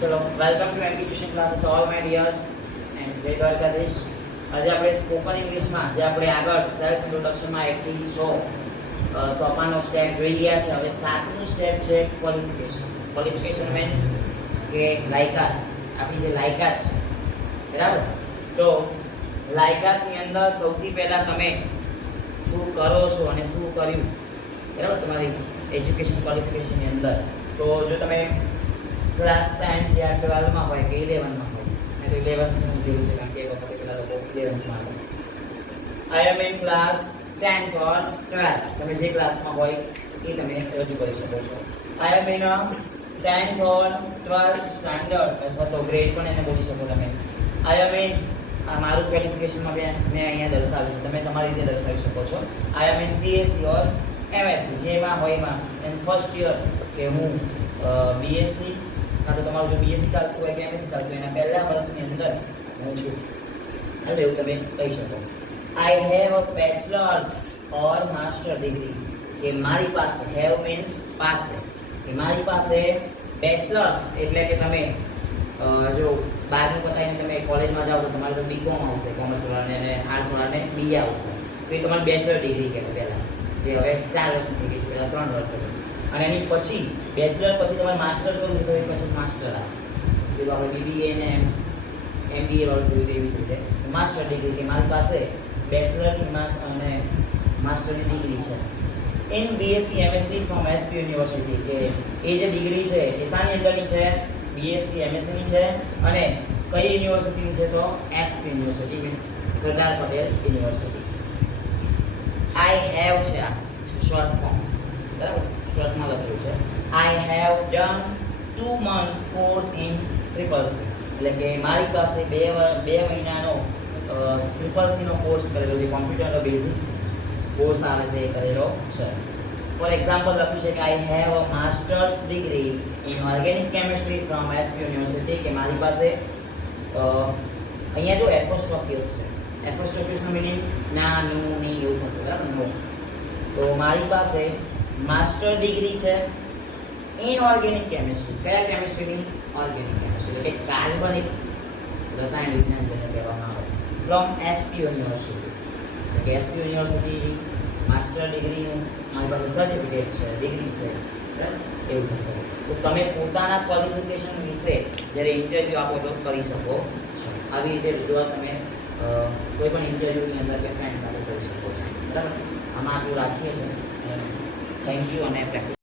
ચલો welcome to application classes all my dears and જય દ્વારકાધીશ. આજે આપણે સ્પોકન ઇંગ્લિશમાં જે આપણે આગળ સેલ્ફ ઇન્ટ્રોડક્શનમાં 1 થી 100 નો સ્ટેપ જોઈ ગયા છે. હવે 7મું સ્ટેપ છે ક્વોલિફિકેશન. ક્વોલિફિકેશન મીન્સ કે લાયકાત, આપણી જે લાયકાત છે, બરાબર. તો લાયકાતની અંદર સૌથી પહેલા તમે શું કરો છો અને શું કર્યું, બરાબર, તમારી એજ્યુકેશન ક્વોલિફિકેશનની અંદર. તો જો તમે ક્લાસ 10 જે 12 માં હોય કે 11 માં હોય, મેં તો 11 નું જોયું છે કારણ કે એ વખતે પેલા લોકો 11 માં હતા. I am in class 10th or 12th, તમે જે ક્લાસમાં હોય એ તમે રજૂ કરી શકો છો. I am in 10th or 12th standard અથવા તો ગ્રેડ પણ એને બોલી શકો તમે. આઈ એમ ઇન, આ મારું ક્વોલિફિકેશનમાં મેં અહીંયા દર્શાવ્યું, તમે તમારી રીતે દર્શાવી શકો છો. I am in BSc or MSc, જેમાં હોય એમાં એન ફર્સ્ટ યર કે હું બીએસસી, કાં તો તમારું જો બીએસસી ચાલતું હોય કે એમએસસી ચાલતું હોય એના પહેલા વર્ષની અંદર હું છું, એટલે એવું તમે કહી શકો. I have a bachelors or master degree, કે મારી પાસે, હેવ મીન્સ પાસે, કે મારી પાસે બેચલર્સ એટલે કે તમે જો 12મું પતાવીને તમે કોલેજમાં જાઓ તો તમારે તો બીકોમ આવશે, કોમર્સ વાળાને, અને આર્ટ્સ વાળાને બીએ આવશે, તો એ તમારી બેચલર ડિગ્રી કહેવાય પહેલાં, જે હવે 4 વર્ષની થઈ ગઈ છે, પહેલાં 3 વર્ષ હતી. અને એની પછી બેચલર પછી તમારે માસ્ટર કરવું છે તો એ પછી માસ્ટર આવે, જેવું આપણે બીબીએ ને એમબીએ વાળું જોયું એવી જ રીતે માસ્ટર ડિગ્રી, કે મારી પાસે બેચલરની અને માસ્ટરની ડિગ્રી છે. In BSc MSc from SP university, કે એ જે ડિગ્રી છે એ શાની અંદરની છે? બીએસસી એમએસસીની છે. અને કઈ યુનિવર્સિટીની છે? તો SP university, means Sardar Patel university. I have છે આ શોર્ટ ફોર્મ, બરાબર, શોર્ટમાં લખ્યું છે. I have done 2 month course in triple C, એટલે કે મારી પાસે 2 મહિનાનો ટ્રિપલ સીનો કોર્સ કરેલો છે, કોમ્પ્યુટરનો બેઝિક કોર્સ આવે છે એ કરેલો છે. ફોર એક્ઝામ્પલ લખ્યું છે કે આઈ have a masters degree in organic chemistry from SP university, કે મારી પાસે અહીંયા જો એપોસ્ટ્રોફિયસ છે, એપોસ્ટ્રોફિયસનો મિનિંગ ના, નું, ની એવું થશે, બરાબર, નો. તો મારી પાસે માસ્ટર ડિગ્રી છે ઇન ઓર્ગેનિક કેમિસ્ટ્રી. કયા કેમિસ્ટ્રીની? ઓર્ગેનિક કેમિસ્ટ્રી, એટલે કે કાર્બનિક રસાયણ વિજ્ઞાન જેને કહેવામાં આવે, ફ્રોમ એસપી યુનિવર્સિટી, એટલે કે એસપી યુનિવર્સિટી માસ્ટર ડિગ્રીનું મારી પાસે સર્ટિફિકેટ છે, ડિગ્રી છે, બરાબર, એવું થશે. તો તમે પોતાના ક્વોલિફિકેશન વિશે જ્યારે ઇન્ટરવ્યૂ આપો તો કરી શકો છો. આવી રીતે રજૂઆત તમે કોઈ પણ ઇન્ટરવ્યૂની અંદર કે ફ્રેન્ડ સાથે કરી શકો છો, બરાબર. આમાં આટલું રાખીએ છીએ. થેન્ક યુ અને પ્રેક્ટિસ